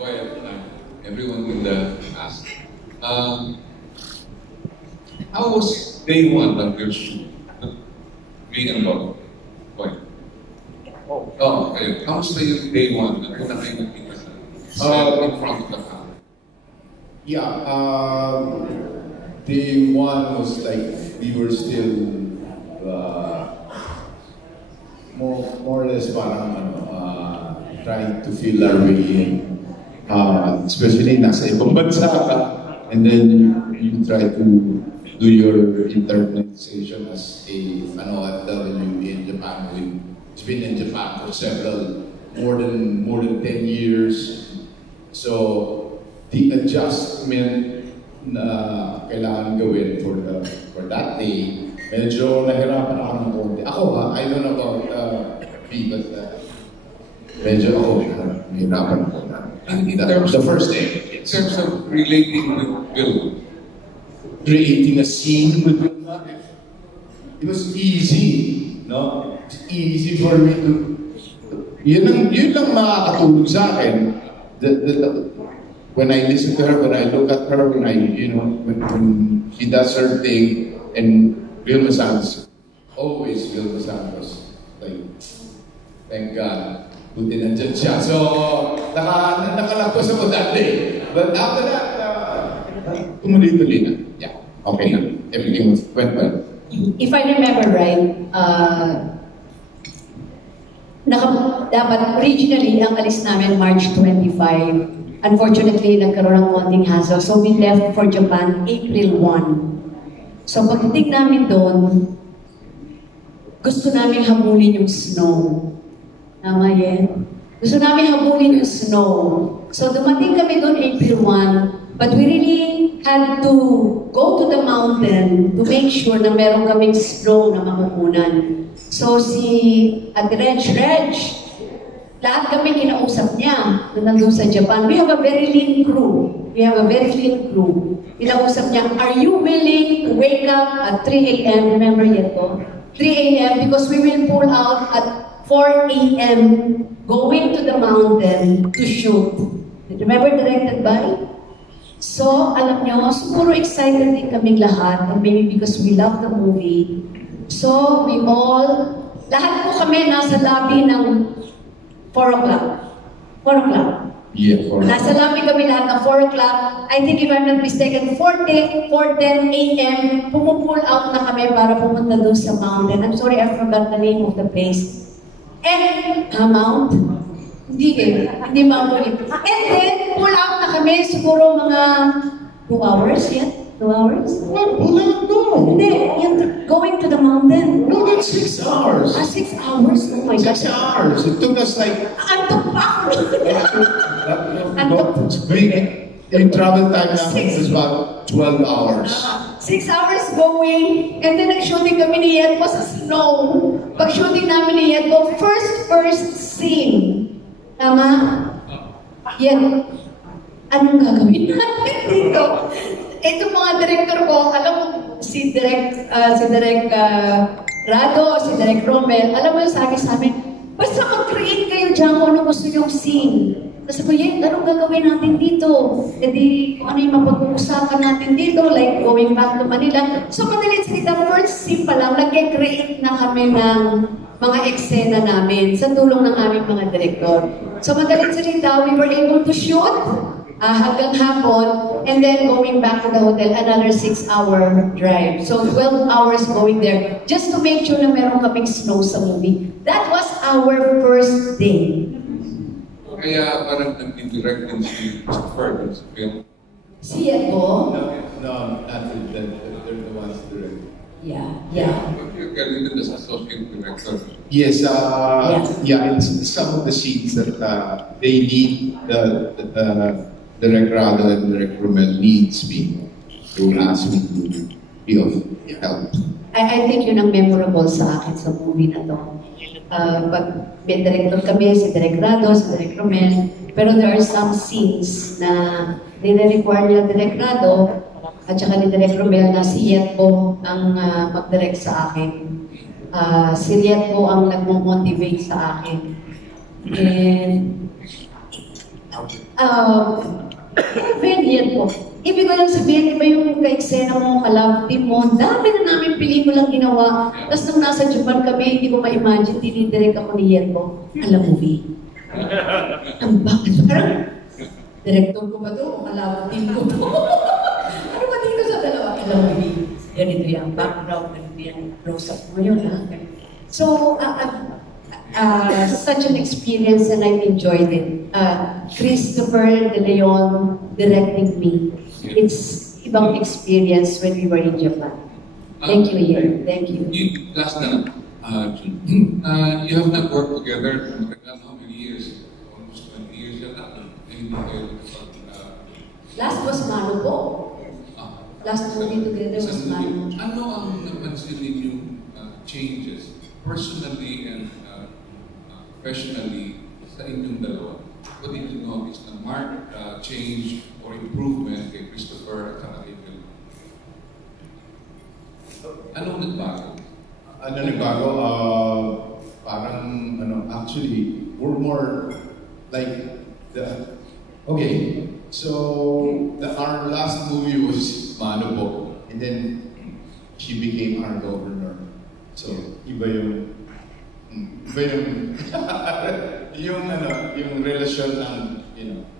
quiet time. Everyone will ask. How was day one of your shoot? Me and Bob. Boy. Oh, okay. Kamusta yung day one? Ano na kayo nakita in front of the camera? Yeah, day one was like we were still more or less parang trying to feel our way in, especially nasa ibang bansa ka, and then you try to do your internalization as a OFW in Japan. It's been in Japan for more than 10 years. So the adjustment na kailangan gawin for that day, medyo nahirapan ako ng konti. Ako I don't know about B, but medyo ako nahirapan ako na. The first day. In terms of relating with Bill, creating a scene with Vilma, it was easy, no? It's easy for me to. Yun lang makakatulog sa akin. When I listen to her, when I look at her, when she does her thing, and Vilma Santos, always Vilma Santos, like, thank God, buti nandyan siya. So, nakalagpas ako that day. But after that, tumuloy-tuloy na. Yeah, okay na. Everything went well. If I remember right, dapat originally ang alis namin March 25. Unfortunately, nagkaroon ng konting hassle. So we left for Japan April 1. So pagdating namin doon, gusto namin habulin yung snow. Tama yan? Gusto namin habulin yung snow. So dumating kami doon April 1, but we really had to go to the mountain to make sure na meron kaming snow na makukunan. So si Reg, lahat kami kinausap niya na nandun sa Japan. We have a very lean crew. Kinausap niya, are you willing to wake up at 3 a.m.? Remember yet to? 3 a.m. because we will pull out at 4 a.m. going to the mountain to shoot. Remember, directed by? So, alam nyo, siguro excited din kaming lahat, and maybe because we love the movie. So, lahat po kami nasa lobby ng 4 o'clock. 4 o'clock. Yeah, 4 o'clock. Nasa lobby kami lahat ng 4 o'clock. I think if I'm not mistaken, 4:10 a.m., pumupull out na kami para pumunta doon sa mountain. I'm sorry, I forgot the name of the place. And, Mount? Hindi Mount Olive. And then, pull out na kami, siguro mga 2 hours, yeah? 2 hours? What? Pull out? No. Hindi, going to the mountain. No, that's 6 hours. 6 hours? Oh my God. 6 hours. It took us like... Antok pa ako. Yung travel time namin was about 12 hours. 6 hours going, and then nag-shooting kami ni Yetbo sa snow. Pag-shooting namin ni Yetbo, first scene. Tama? Yan. Anong gagawin natin dito? Ito mga director ko, alam mo, si Direk Rado, si Direk Romel, alam mo yung sa amin, basta mag-create kayo dyan kung ano gusto yung scene. Kasi ko, anong gagawin natin dito? E di, kung ano yung mapag-uusapan natin dito, like going back to Manila. So, madalit salita, first scene pa lang, nag-create na kami ng mga eksena namin sa tulong ng aming mga direktor. So, madalit salita, we were able to shoot hanggang hapon, and then going back to the hotel, another 6-hour drive. So, 12 hours going there, just to make sure na meron kaming snow sa movie. That was our first day. Kaya parang nag-direct din si Christopher sa film. Si Yetbo? No, not they're the ones direct. Yeah. You're getting as associate director. Yes, yeah, it's some of the scenes that they need the Direct Rado and Direct Romel needs me to ask me to be of help. I think yun ang memorable sa akin sa movie na to. Pag may director kami, si Direk Rado, si Direk Romel, pero there are some scenes na nire-require nila Direk Rado at saka ni Direk Romel na si Yetbo ang mag-direct sa akin. Si Yetbo ang nag-motivate sa akin. And Ben, yan po. Ibig ko lang sabihin, iba yung ka-eksena mo, ka-love team mo, dami na namin pelikulang ginawa. Tapos nung nasa Japan kami, hindi ko ma-imagine, tinidirect ako ni Yerko. Alam movie. Ang bakit? Parang, director ko ba ito? O ka-love team ko to? Ano ba dito sa dalawa? Alam movie. Ganito yung background, ganito yung close-up mo yun, ha? So, such an experience and I enjoyed it. Christopher De Leon directing me. It's ibang experience when we were in Japan. Thank you, Ian. Thank you. Last na lang, Jun. You have not worked together how many years? Almost 20 years yata. Last was Mano po. Last movie together was Mano. Ano ang napansin ninyo changes personally and professionally sa inyong dalawa? What did you notice na marked change or improvement kay Christopher at saka kay Phil? Anong nagbago? Ano nagbago? Parang, actually, we're more like okay, so our last movie was Mano po, and then she became our governor. So, iba yung yung relasyon ng,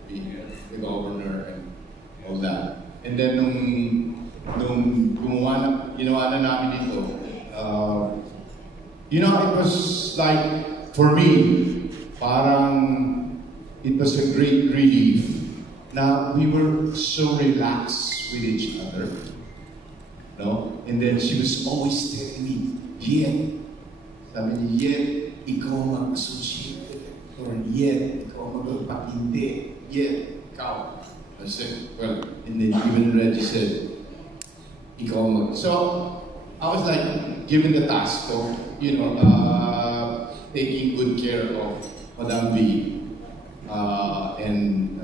being the governor and all that. And then nung ginawa na namin dito, it was like, for me, parang it was a great relief na we were so relaxed with each other. No? And then she was always telling me, sabi niya, yet, ikaw mag-associate, or yet, ikaw magpapakindi, yet, ikaw. I said, well, and then even Reggie said, ikaw mag... So, I was like, given the task of, taking good care of Madam V. And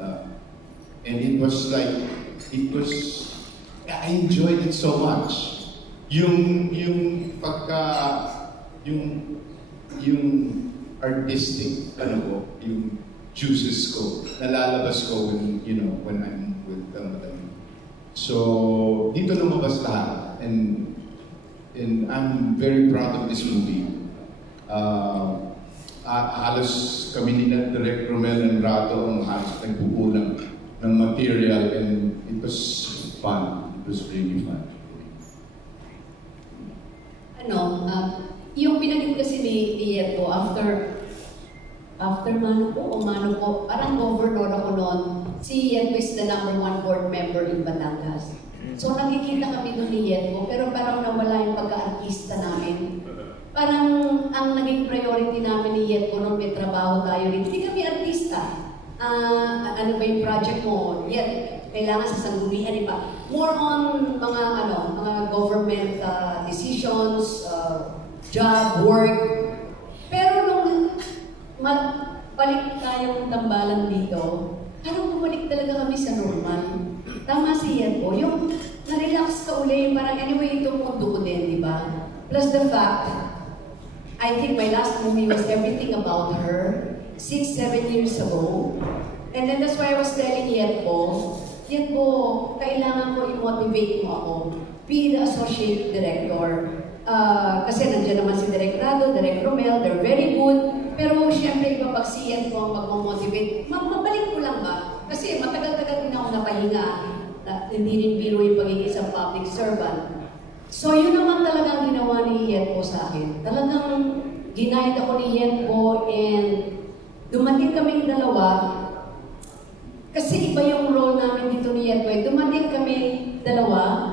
it was like, I enjoyed it so much. Yung artistic, yung juices ko, nalalabas ko when I'm with Madam. So, dito lumabas lahat. And I'm very proud of this movie. Halos kami ni Direk Romel and Rado ang halos nagpupulang ng material, and it was fun. It was really fun. Yung pinagin kasi ni Yerko, after Mano po, parang governor ako noon. Si Yerko is the #1 board member in Batangas. So nakikita kami doon ni Yerko, pero parang nawala yung pagka-artista namin. Parang ang naging priority namin ni Yerko nung may trabaho tayo rin. Hindi kami artista. Ano ba yung project mo? Kailangan sa sanggunian, di ba? More on mga government decisions, job, work. Pero nung balik tayong tambalan dito, parang bumalik talaga kami sa normal. Tama si Yerko, yung na-relax ka uli, parang anyway, itong mundo ko din, di ba? Plus the fact, I think my last movie was everything about her, 6-7 years ago. And then that's why I was telling Yerko, kailangan ko i-motivate mo ako. Be the associate director. Kasi nandiyan naman si Direk Rado, Direk Romel, they're very good. Pero siyempre, iba pag si Yerko ang mag-motivate, mabalik ko lang ba? Kasi matagal-tagal din ako napahinga. Hindi rin biro yung pagiging isang public servant. So yun naman talagang ginawa ni Yerko sa akin. Talagang ginaid ako ni Yerko, and dumating kaming dalawa. Kasi iba yung role namin dito ni Yerko. Dumating kami dalawa.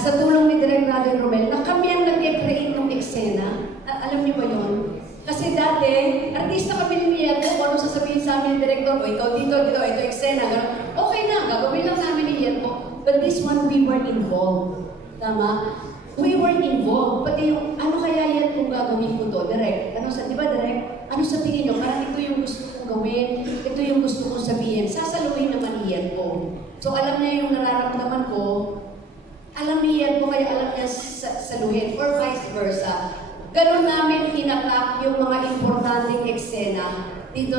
Sa tulong ni Direk Rado Romel, na kami ang nag-create ng eksena. Alam niyo ba yun? Kasi dati, artista kami ni Yerko, kung ano sasabihin sa amin ng director, o ikaw dito, ito eksena. Okay na, gagawin lang namin ni Yerko. But this one, we were involved. Tama? We were involved. Pati yung, ano kaya yan kung gagawin ko to? Direk, di ba Direk? Ano sa tingin nyo? Parang ito yung gusto kong gawin, ito yung gusto kong sabihin. Sasaluhin naman ni Yerko. So alam niya yung nararamdaman ko, alam ni Yerko, kaya alam niya saluhin, or vice versa. Ganon namin hinatak yung mga importanteng eksena dito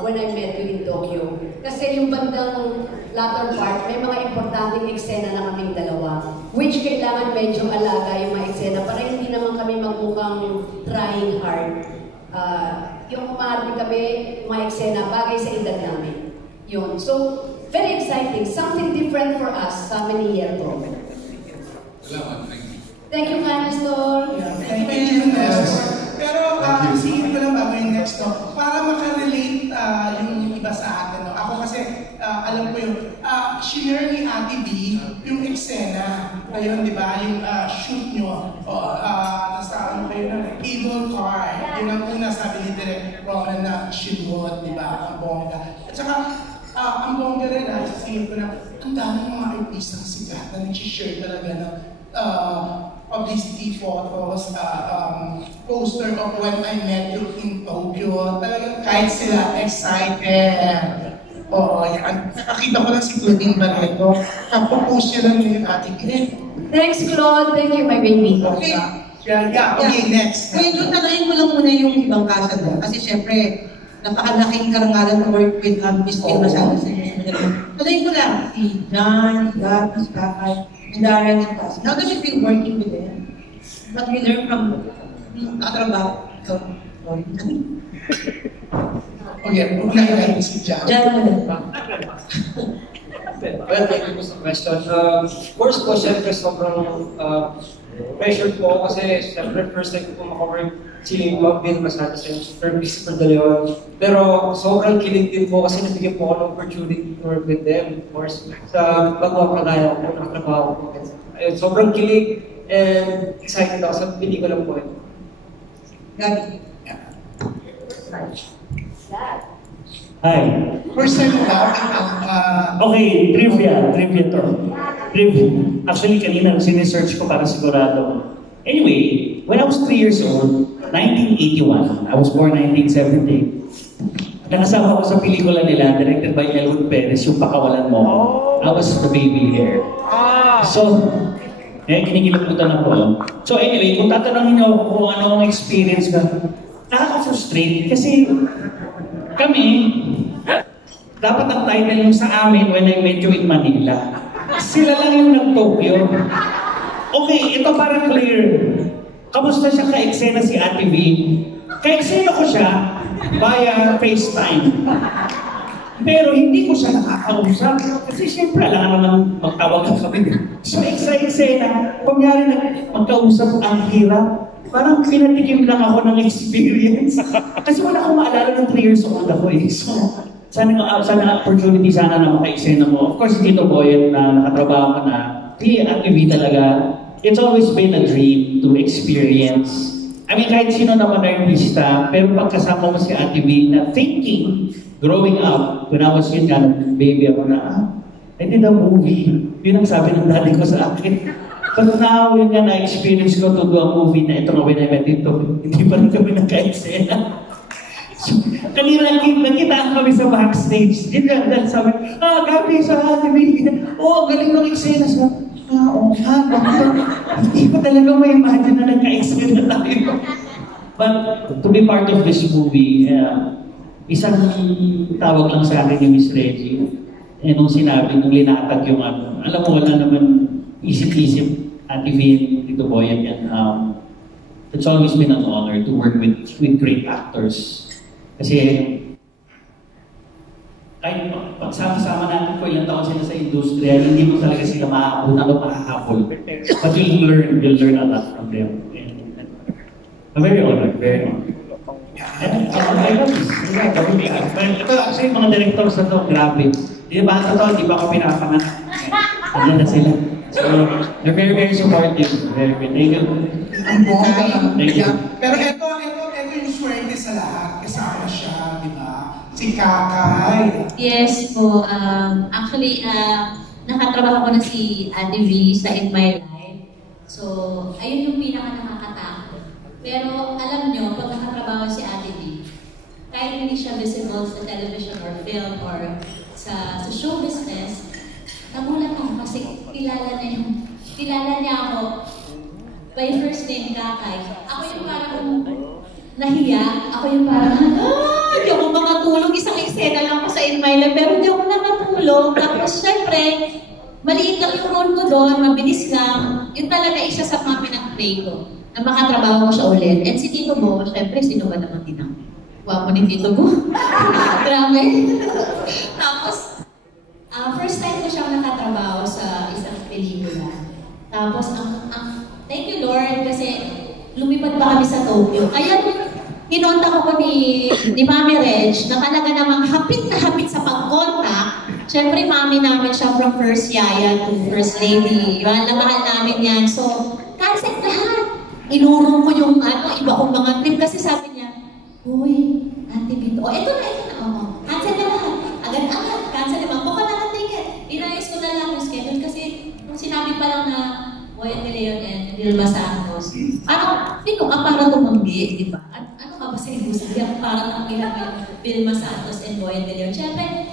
when I met you in Tokyo. Kasi yung bandang latter part, may mga importanteng eksena na kaming dalawa. Which kailangan medyo alaga yung mga eksena para hindi naman kami magmukhang trying hard. Yung umaarte kami, mga eksena, bagay sa edad namin. Yun. So, very exciting. Something different for us sa Maniyerto. Salamat, thank you. Thank you, Canistor. Yeah, thank you. Pero isipin ko lang bago yung next talk, para makarelate yung iba sa atin. No? Ako kasi, alam ko yung, shinare ni Ate B yung eksena. Ayun, di ba? Yung shoot nyo. Nasa ano kayo na, cable car. Yun ang una sabi ni Direk Roman na shoot, di ba? Ang bongga. At saka, ang bongga rin, isipin ko na, ang dami mga artistang sikat na nag-share talaga ng publicity photos, poster of when I met you in Tokyo. Talagang kahit sila excited. Oo, yan. Nakakita ko lang si Claudine Barreto. Kapopost niya lang yung ating grid. Thanks, Claude. Thank you, my baby. Okay. Okay, next. Medyo tanongin ko lang muna yung ibang kasa doon. Kasi syempre, napakalaking karangalan to work with Miss Kim masyado sa inyo. Tanongin ko lang, si John, si Gabby, si Kakay, si Darren, si Cassie. How does it feel working with them? What we learn from nakatrabaho? So, sorry. Okay, unahin si John. John, Well, thank you po sa question. Course po, syempre sobrang pressure po kasi syempre first time ko po makawork si Ma'am Bill Masada sa Super Super De Leon. Pero sobrang kilig din po kasi nabigyan po ako ng opportunity to work with them. Of course, sa bago kagaya ko, nakatrabaho po. Ayun, sobrang kilig and excited ako sa pelikula po ito. Gabby. Hi. First time mo ba? Okay, trivia to. Trivia. Actually, kanina sinesearch ko para sigurado. Anyway, when I was 3 years old, 1981, I was born 1970. Nakasama ko sa pelikula nila, directed by Elwood Perez, yung Pakawalan Mo. I was the baby there. So, kinikilabutan ako. So anyway, kung tatanungin niyo kung ano ang experience ka, nakaka-frustrate kasi kami, dapat ang title yung sa amin when I met you in Manila. Sila lang yung nag-Tokyo. Okay, ito parang clear. Kamusta siya ka-eksena si Ate V? Ka-eksena ko siya via FaceTime. Pero hindi ko siya nakakausap. Kasi siyempre, alam naman magtawag na kami. So, eksena, kunyari na magkausap ang hirap. Parang pinatikim lang ako ng experience. Kasi wala akong maalala ng 3 years old ako eh. So, sana opportunity sana na maka-eksena mo. Of course, Tito Boy na nakatrabaho ka na. Di Ate V talaga, it's always been a dream to experience. I mean, kahit sino naman artista, pero pagkasama mo si Ate V na thinking, growing up, when I was yun kind baby ako na, I did a movie. Yun ang sabi ng daddy ko sa akin. But now, yun nga na-experience ko to do a movie na ito when I met ito. Hindi pa rin kami nagka-eksena. So, kanina nakitaan kami sa backstage. Yun nga, dahil sabi, Gabi, sa Ate V. Oh, galing ng eksena. Hindi ko talaga may imagine na nagka-eksena tayo. But to be part of this movie, isang tawag lang sa akin ni Miss Reggie. Nung sinabi, nung linatag yung alam mo, wala naman isip-isip Ate V and Tito Boy and it's always been an honor to work with great actors. Kasi kahit pagsama-sama natin ko ilang taon sila sa industriya, hindi mo talaga sila makakapunta o makakapol. But you'll learn a lot from them. And I'm very honored, very honored. Ito, actually, mga directors na ito, grabe. Di ba ito, di ba ako pinapangat? Ano na sila? So, they're very, very supportive. Very good. Thank you. Ang bongga. Thank you. Pero ito yung swerte sa lahat. Kasama siya, di ba? Si Kakay. Yes po. Actually, nakatrabaho ko na si Ate V sa In My Life. So, ayun yung pinaka-nakakatakot. Pero alam nyo, pag nakatrabaho si Ate V, kahit hindi siya visible sa television or film or sa show business, nagulat ako kasi kilala niya ako by first name Kakay. Ako yung parang nahiya, ako yung parang, sa In My Life, pero hindi ako nakatulog. Tapos, syempre, maliit lang yung role ko doon, mabilis lang. Yun talaga isa sa mga pinag-pray ko, na makatrabaho ko siya ulit. And si Tito Bo, syempre, sino ba naman din ako? Wapo ni Tito Bo. Grabe. Tapos, first time ko siyang nakatrabaho sa isang pelikula. Tapos, thank you Lord, kasi lumipad pa kami sa Tokyo. Kaya, kinontak ako ni Mami Reg, na talaga namang hapit na hapit sa pag-contact. Siyempre, mami namin siya from first yaya to first lady. Mahal na mahal namin yan. So, cancel lahat. Inurong ko yung iba kong mga trip kasi sabi niya, uy, Ate Bito. Ito na. Cancel na lahat. Agad-agad. Cancel na. Magbuka na ng ticket. Inayos ko na lang yung schedule kasi nung sinabi pa lang na Boy De Leon and Vilma Santos, sino ka para tumanggi, di ba? Ano ka ba sa industriya para tanggihan yung Vilma Santos and Boy De Leon? Siyempre,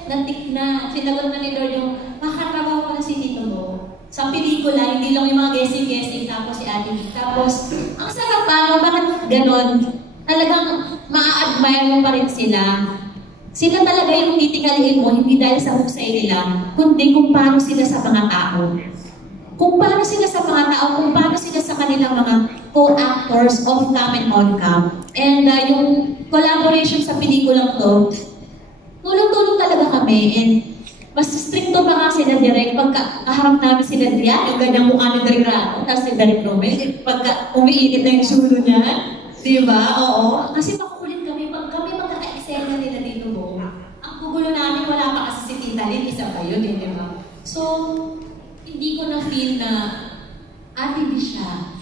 sinagot na ni Lord yung makatrabaho ko na si Tito Bo. Sa pelikula, hindi lang yung mga guessing, tapos si Ate Vic. Tapos, ang sarap pa, bakit ganon? Talagang maa-admire mo pa rin sila. Sila talaga yung titingaliin mo, hindi dahil sa husay nila, kundi kung paano sila sa mga tao. Kung paano sila sa mga tao, kung paano sila sa kanilang mga co-actors off-cam and on-cam. And yung collaboration sa pelikulang to, tulong-tulong talaga kami. And mas stricto pa nga sila direct. Pagka kaharap namin sila diyan, yung ganyang mukha ni Derek Rato, tapos si Derek Romel, pagka umiinit na yung sulo niya, di ba? Oo. Kasi makukulit kami. Pag kami magkaka-eksena nila dito mo, ang gugulo namin, wala pa kasi si Tita Lynn, isa pa yun, di ba? So, hindi ko na-feel na Ate Di siya.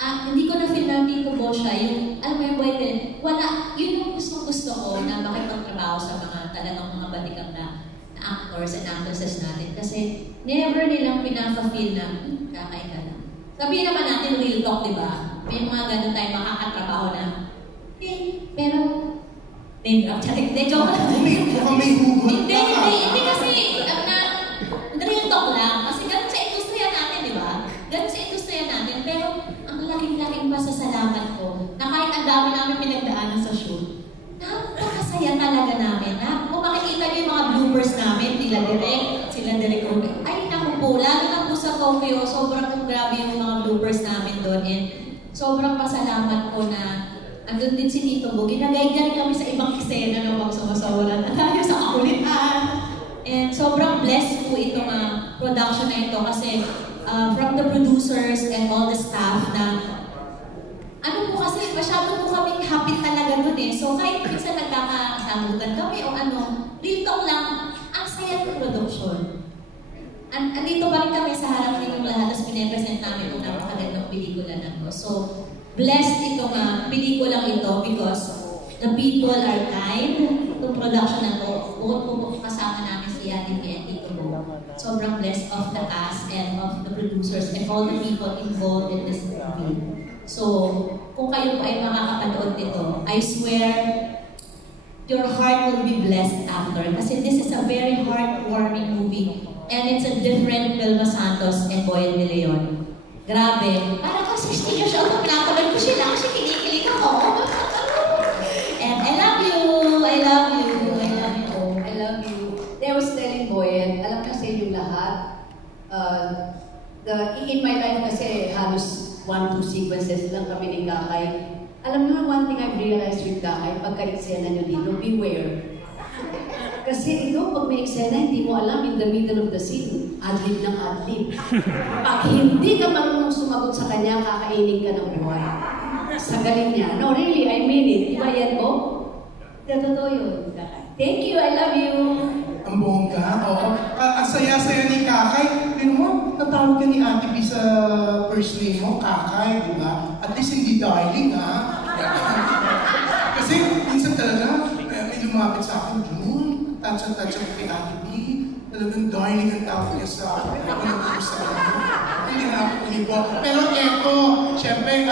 Hindi ko na-feel na Tito Bo siya. Yung, alam mo yung boy din, wala, yun yung gusto ko na makipagtrabaho sa mga talagang mga batikang na actors and actresses natin. Kasi never nilang pinaka-feel na, kakay ka lang. Sabihin naman natin real talk, di ba? May mga ganun tayo makakatrabaho na, pero, name drop, chatik, hindi, joke lang. Mukhang may hugot. Hindi kasi, real talk lang. Kasi ganun sa industriya natin, di ba? Ganun sa industriya natin. Pero ang laking-laking pasasalamat ko na kahit ang dami namin pinagdaanan sa shoot, napakasaya talaga namin. Kung makikita niyo yung mga bloopers namin, sila Derek Romel. Ay, naku po, lalo na po sa Tokyo, sobrang grabe yung mga bloopers namin doon. And sobrang pasalamat ko na andun din si Tito Bo. Ginagay niya rin kami sa ibang eksena na magsumasawalan na tayo sa kakulitan. And sobrang blessed po itong production na ito kasi from the producers and all the staff na kasi masyado po kaming happy talaga dun eh. So kahit minsan nagkakasagutan kami o real talk lang, ang saya ng production. Andito pa rin kami sa harap ninyong lahat tapos pinipresent namin kung napakagandang pelikula na to. So blessed itong pelikulang ito because the people are kind. Itong production na to, bukod po kasama namin si Ate P and Tito Bo. Sobrang blessed of the cast and of the producers and all the people involved in this movie. So, kung kayo po ay makakapanood nito, I swear, your heart will be blessed after. Kasi this is a very heartwarming movie. And it's a different Vilma Santos and Boy De Leon. Grabe. Parang kasi sticker siya ako, pinapanood ko sila kasi kinikilig ako. And I love you. I love you. I love you. I love you. I was telling Boy, alam na sa inyo lahat, in my life kasi halos 1-2 sequences lang kami ni Kakay. Alam mo, one thing I've realized with Kakay, pagka-eksena nyo dito, beware. Kasi ito, pag may eksena, hindi mo alam in the middle of the scene, adlib ng adlib. Pag hindi ka marunong sumagot sa kanya, kakainin ka ng buhay. Sa galing niya. No, really, I mean it. Di ba yan po? Totoo yun, Kakay. Thank you, I love you. Ang bongga, oo. Ang saya-saya ni Kakay. Pero mo, natawag ka ni Ate B sa first name mo, Kakay, di ba? At least hindi darling, ha? Kasi minsan talaga, may lumapit sa akin, June, touch ako kay Ate B. Talagang darling ang tawag niya sa akin. Ako nag-uusap ako. Hindi na ako umibo. Pero eto, syempre,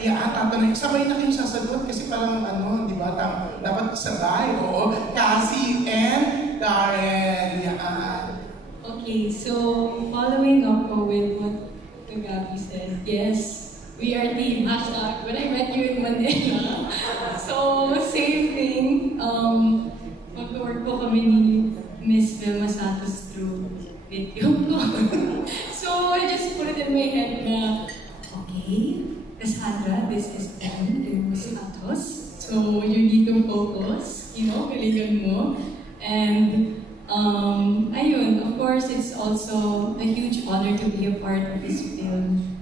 tatanong, sabay na kayong sasagot kasi parang di ba, dapat sabay, oo. Cassie and Darren, Okay, so following up with what Gabi said, yes, we are team, hashtag, when I met you in Manila. So, same thing, mag-work Miss Vilma Santos through video call. So I just put it in my head na, okay, Cassandra, this is Vilma Santos. So you need to focus, galingan mo. And ayun, of course, it's also a huge honor to be a part of this film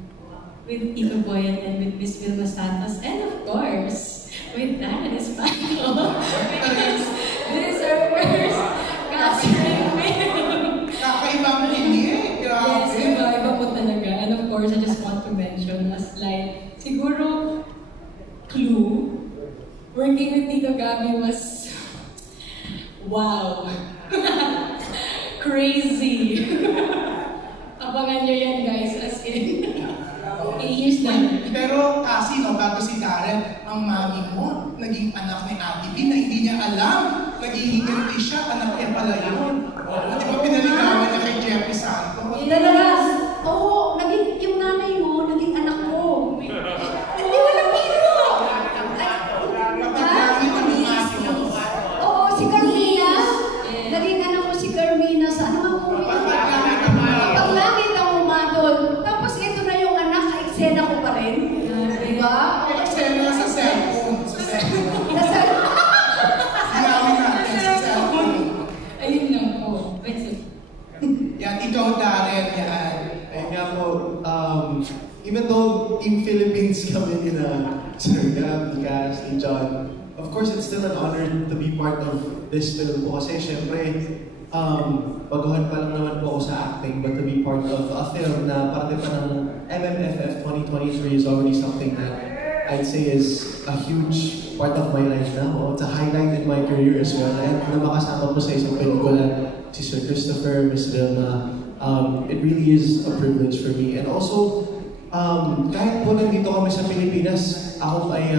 with Tito Boyet and with Miss Vilma Santos, and of course, with Dan Espanto. Because this is our first casting film. Kakaibang hindi, grabe. Yes, iba po talaga. And of course, I just want to mention as like, siguro, clue, working with Tito Gabby was, wow. Crazy. Abangan nyo yan, guys, as in. 8 years na. Pero kasi bago si Darren, ang mami mo, naging anak ni Ate B na hindi niya alam. Naghihiganti siya, anak niya pala yun. Di ba pinaligawan niya kay Jeffrey Santos? Talagas, oo, yung nanay mo, naging anak ko. Hindi wala biro! Oo, si Carmina. Naging anak ko si Carmina sa ano ang movie? Paglangit ang umadol. Tapos ito na yung anak, eksena ko pa rin. Diba? Eksena sa cellphone. Sa cellphone. Sa cellphone. Sinabi natin sa cellphone. Ayun lang po. Yan, ikaw Darren, yan. Ayun nga po, even though Team Philippines kami nila, Sir Gab, Cass, and John, of course, it's still an honor to be part of this film po kasi syempre, baguhan pa lang naman po ako sa acting, but to be part of a film na parte pa ng MMFF 2023 is already something that I'd say is a huge part of my life now. It's a highlight in my career as well. And na makasama po sa isang pelikula, si Sir Christopher, Miss Vilma, it really is a privilege for me. And also, kahit po nandito kami sa Pilipinas, ako ay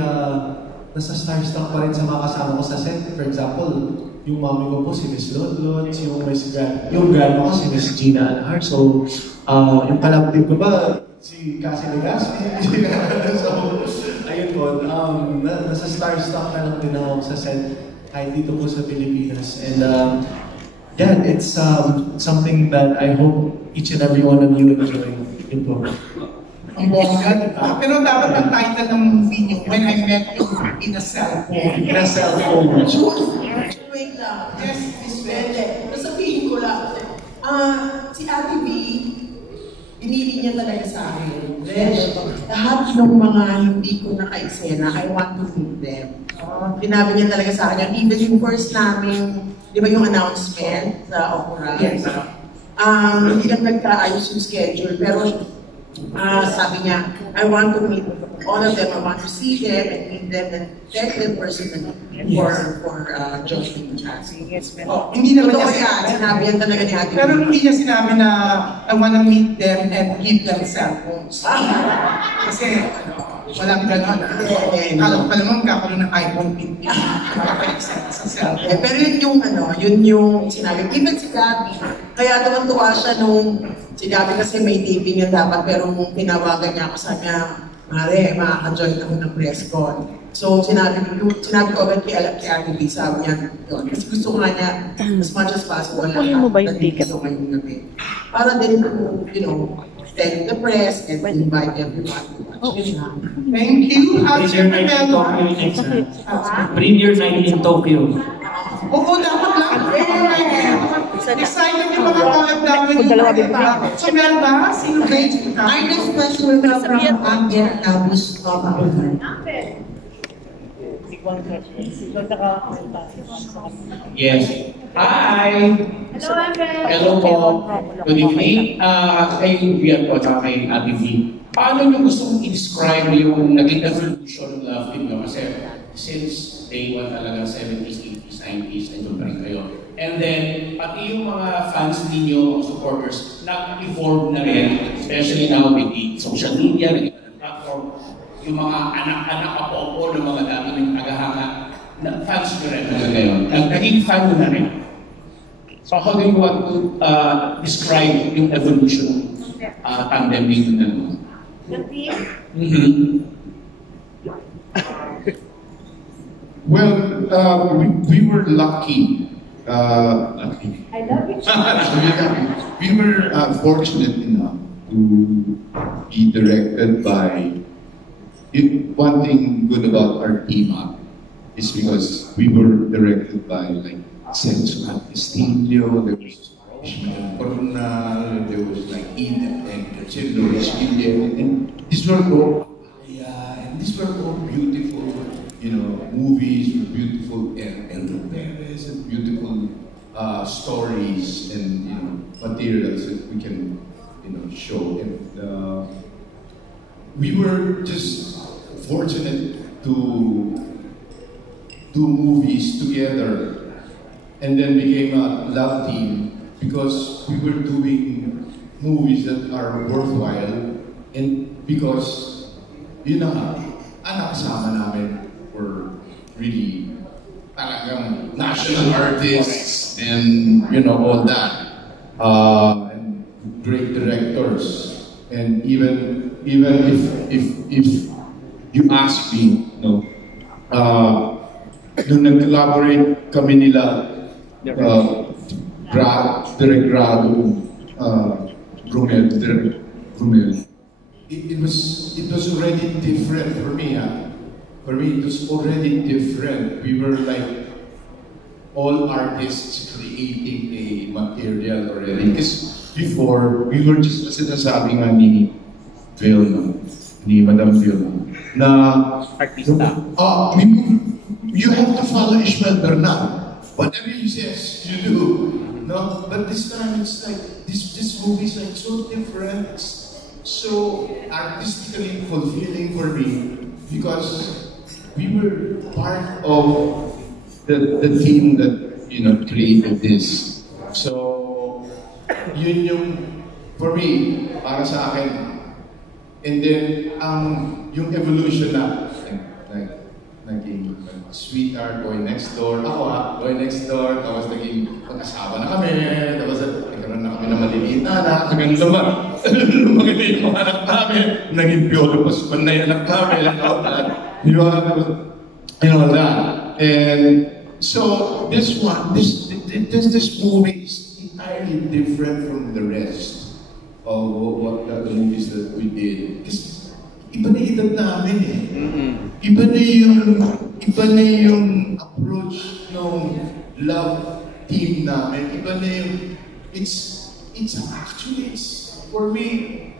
nasa starstruck pa rin sa mga kasama ko sa set. For example, yung mami ko po si Miss Lodlot, yung grandma ko si Miss Gina Alhar. So, yung kalabdib ko ba, si Cassie Legaspi. So, ayun po, nasa starstruck na lang din ako sa set kahit dito po sa Pilipinas. And yeah, it's something that I hope each and every one of you enjoy. Yun po. Ang bongga, diba? Pero dapat ang title ng movie niyo, When I Met You in a Cellphone. In a Cellphone. Wait lang. Yes, Miss Belle. Nasabihin ko lang. Si Ate B, binili niya talaga sa akin. Lahat ng mga hindi ko naka-eksena, I want to meet them. Sinabi niya talaga sa akin. Even yung first namin, di ba yung announcement sa Opera? Yes. Hindi lang nagkaayos yung schedule, pero sabi niya, I want to meet all of them. I want to see them and meet them and thank them personally for joining the chance. Hindi naman Totoo niya yan. Sinabi yan talaga ni Ate. Pero hindi niya sinabi na I wanna meet them and give them cellphones. Kasi walang gano'n. Alam pa naman kakaroon ng iPhone 15. Makaka-accept sa cellphone. Pero yun yung sinabi. Even si Gabby, kaya tuwan-tuwa siya nung si Gabby kasi may taping yan dapat, pero nung tinawagan niya ako sa niya, Mare, makaka-join ako ng press con. So sinabi ko agad kay Ate B, sabi niya, yun. Kasi gusto ko nga niya, as much as possible, Kunin mo ba yung ticket? Para din to, send the press and invite everyone to watch. Thank you. Premiere night in Tokyo next month. Premiere night in Tokyo. Oo, dapat lang. Excited yung mga OFW. So, Melba, sino grade ka? Our next question will come from Angel Labus of Abulhan. Yes. Hi! Hello po. Good evening. Kay Vivian po at kay Ate V. Paano nyo gustong i-describe yung naging evolution ng film nyo? Kasi since day one talaga, 70s, 80s, 90s, nandun pa rin kayo. And then, pati yung mga fans ninyo, supporters, nag-evolve na rin, especially now with the social media, naging platform, yung mga anak-anak kapopo ng mga dami ng tagahanga, na fans nyo rin hanggang ngayon. Naging fan nyo na rin. So how do you want to describe yung evolution tandem ninyo na naman? Well, we were lucky lucky. I love it. We were fortunate enough to be directed by. One thing good about our team up is because we were directed by like Celso Castillo, there was Ishmael Coronel, there was like Eden and Cachillo, and these were all beautiful, movies with beautiful Enzo Perez and beautiful stories and materials that we can show. And we were just fortunate to do movies together and then became a love team because we were doing movies that are worthwhile and because anak kasama namin were really talagang national artists and all that and great directors. And even if you ask me, nung nag-collaborate kami nila, Direk Rado, Romel, it was already different for me. For me, it was already different. We were like all artists creating a material already. Because before, we were just sinasabi nga ni Vilma, ni Madam Vilma, na artista. You have to follow Ishmael Bernal. Whatever he says, you do. No, but this time it's like this movie is like so different. It's so artistically fulfilling for me because we were part of the team that created this. So yun yung for me para sa akin. And then yung evolution na naging sweetheart, boy next door. Ako boy next door. Tapos naging mag-asawa na kami. Tapos nagkaroon na kami ng maliliit na anak. Hanggang lumaki na yung mga anak namin. Naging piolo paspan na yung anak namin. And all that. And so this movie is entirely different from the rest of what the movies that we did. Kasi iba na edad namin eh. Iba na yung approach ng love team namin. Iba na yung, it's for me,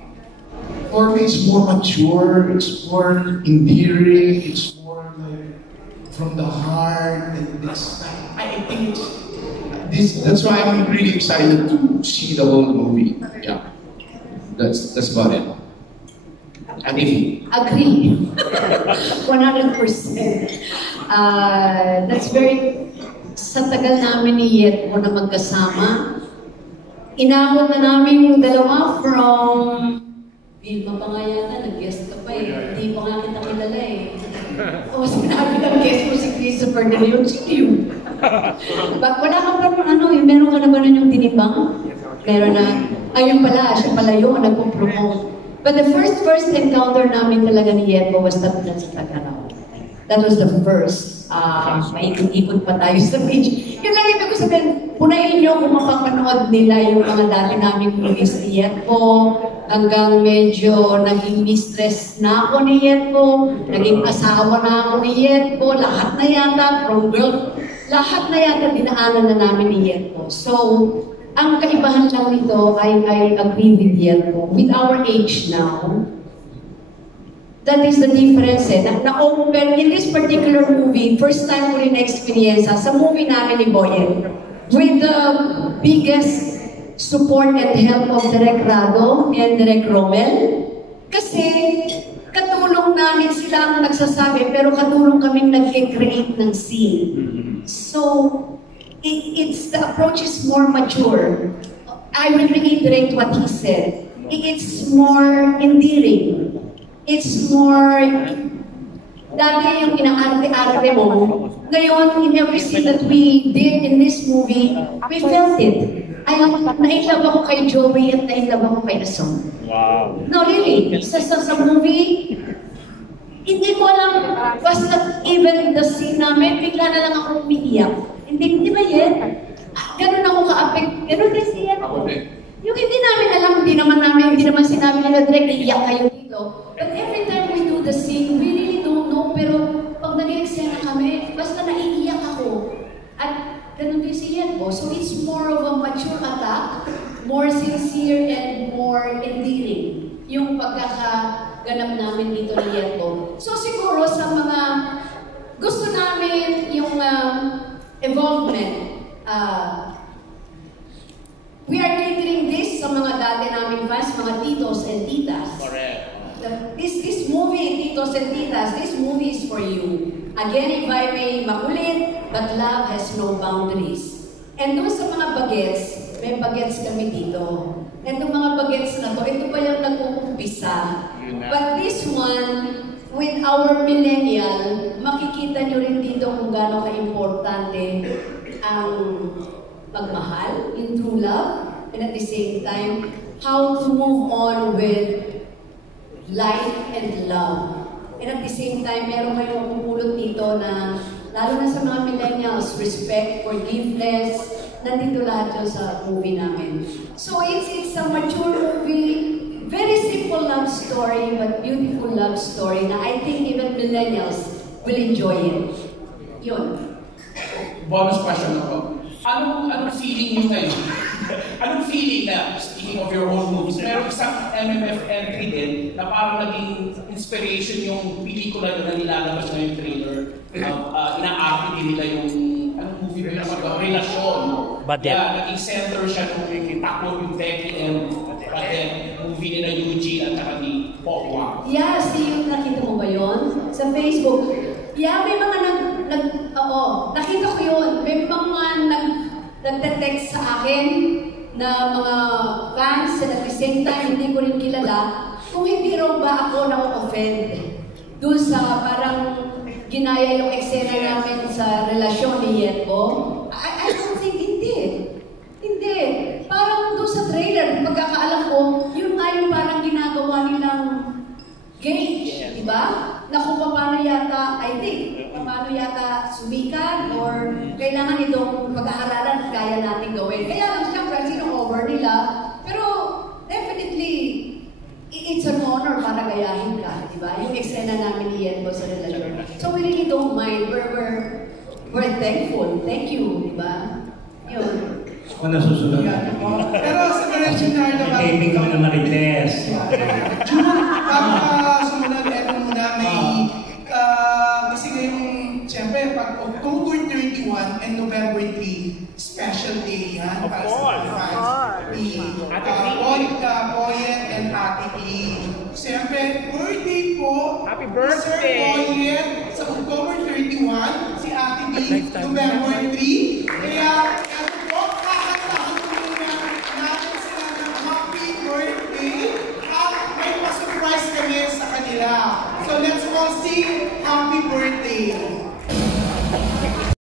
it's more mature, it's more endearing, it's more like from the heart, and it's like, I think that's why I'm really excited to see the whole movie. Yeah, that's about it. Agree. 100%. That's very, sa tagal namin ni Yetmo na magkasama, inabot na namin yung dalawa from, Vilma pa nga yata, nag-guest ka pa eh. Hindi pa nga kita kilala eh. O sinabi ng guest mo si Christopher De Leon, sino? Wala ka pa meron ka na ba nun yung tinimbang? Meron na, ayun pala, siya pala yun, nagpo-promote. But the first encounter namin talaga ni Yetmo was that sa Tagaraw. That was the first. Maikot-ikot pa tayo sa beach. Yun lang ibig ko sabihin, punayin nyo kung mapapanood nila yung mga dati naming movies ni Yetmo, hanggang medyo naging mistress na ako ni Yetmo, naging asawa na ako ni Yetmo, lahat na yata, from girl, lahat na yata dinaanan na namin ni Yetmo. So, ang kaibahan lang nito, I agree with Yetmo. With our age now, that is the difference eh. Na-open, in this particular movie, first time ko rin na-experience sa movie namin ni Boyen, with the biggest support and help of Direk Rado and Direk Romel. Kasi, katulong namin sila ang nagsasabi, pero katulong kaming nag-create ng scene. So, the approach is more mature. I will reiterate what he said. It's more endearing. It's more, dati yung inaarte-arte mo. Ngayon, in every scene that we did in this movie, we felt it. Nainlove ako kay Joey at nainlove ako kay Ason. Wow. No, really. Sa movie, hindi ko alam, basta even the scene namin, bigla na lang ako umiiyak. Hindi ba yan? ganun ako ka-affect. Ganun rin si Yen. Ako din. Yung hindi namin alam, hindi naman sinabi nila direct, iiyak kayo dito. But every time we do the scene, we really don't know. Pero pag nag-eksena kami, basta naiiyak ako. At ganun din si Yen po. So it's more of a mature attack, more sincere and more endearing yung pagkakaganap namin dito ni Yen po. So siguro sa mga gusto namin yung involvement, we are catering this sa mga dati namin fans, mga titos and titas. Correct. This movie, titos and titas, this movie is for you. Again, if I may makulit, but love has no boundaries. And doon sa mga bagets, may bagets kami dito. And yung mga bagets na to, ito pa yung nag-uumpisa. But this one, with our millennial, makikita nyo rin dito kung gaano ka-importante ang pagmahal in true love, and at the same time, how to move on with life and love. And at the same time, meron kayong pupulot dito na, lalo na sa mga millennials, respect, forgiveness, nandito lahat yun sa movie namin. So it's a mature movie, very simple love story, but beautiful love story na I think even millennials will enjoy it. Yun. Bonus question ako. Anong feeling niyo ngayon? Anong feeling na, speaking of your own movies, meron isang MMF entry din na parang naging inspiration yung pelikula na nilalabas na yung trailer. Ina-arte din nila yung, anong movie ba naman ba? Relasyon. Yeah, naging center siya nung takbo yung Becky and movie ni na Eugene at saka ni Pokwa. Yeah, see, nakita mo ba yun? Sa Facebook. Yeah, may mga nakita ko yun. May mga nagte-text sa akin na mga fans and at the same time, hindi ko rin kilala kung hindi raw ba ako na-offend doon sa parang ginaya yung eksena namin sa relasyon ni Yenko. I don't think, hindi. Hindi. Parang doon sa trailer, pagkakaalam ko, yun nga yung parang ginagawa nilang gauge, di ba? Na kung paano yata, I think, paano yata sumikat or kailangan itong pag-aaralan at kaya natin gawin. Kaya lang siyempre, sino-over nila. Pero definitely, it's an honor para gayahin ka, di ba? Yung eksena namin ni Yenko sa relasyon. So we really don't mind. We're thankful. Thank you, di ba? Yun. Ako nasusunod. Pero sa relasyon na naman, taping kami ng Marites. Sumunod, eto muna, may, kasi ngayong, siyempre, pag October 31 and November 3, special day yan para sa mga fans. Ni Poyet and Ate P. Siyempre, birthday po. Happy birthday! Sir Poyet sa October 31, si Ate P, November 3. Kaya, eto po, kakataan ko natin sila ng happy birthday at may pa-surprise kami sa kanila. So let's all sing happy birthday.